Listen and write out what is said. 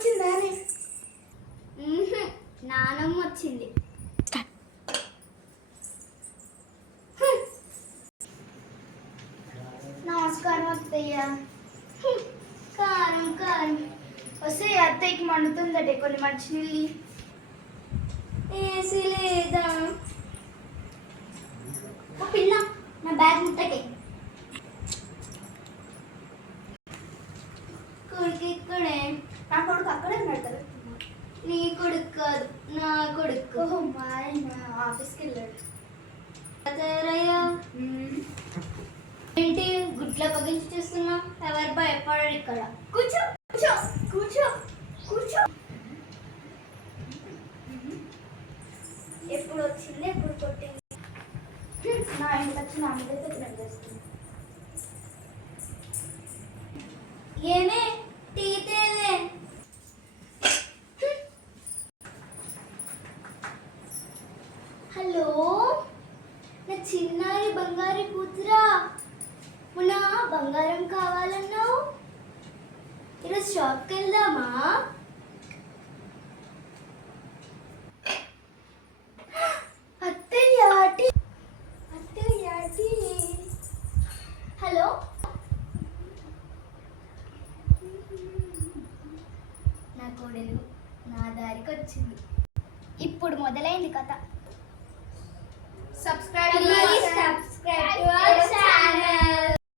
వచ్చిందా? నానమ్మ వచ్చింది. నమస్కారం అత్తయ్య. కారం కారం వస్తే అత్తయ్యకి మండుతుందటే, కొన్ని మంచినీళ్ళు. ఏసీ లేదా? ఓ పిల్ల, నా బ్యాగ్ ముట్టకే. కొడుకు ఇక్కడే. నా కొడుకు అక్కడే ఉన్నాడు. నీ కొడుకు కాదు, నా కొడుకు. ఓహో, మా ఆయన ఆఫీస్కి వెళ్ళాడు. తయారయ్యా? ఏంటి గుడ్ల పగిలించి చూస్తున్నా? ఎవరు భయపడరు ఇక్కడ. కూర్చో కూర్చో కూర్చో కూర్చో. ఎప్పుడు వచ్చింది, ఎప్పుడు కొట్టింది? నా ఇంటికి వచ్చి నా మీద తిరగ చేస్తుంది. ఏమే టీ తేవే. హలో, నా చిన్నారి బంగారు కూతురా. మొన్న బంగారం కావాలన్నావు, ఈరోజు షాప్కి వెళ్దామా? అత్తయ్య హలో, నా కోడలు నా దారికి వచ్చింది. ఇప్పుడు మొదలైంది కథ. Subscribe Please subscribe to our channel.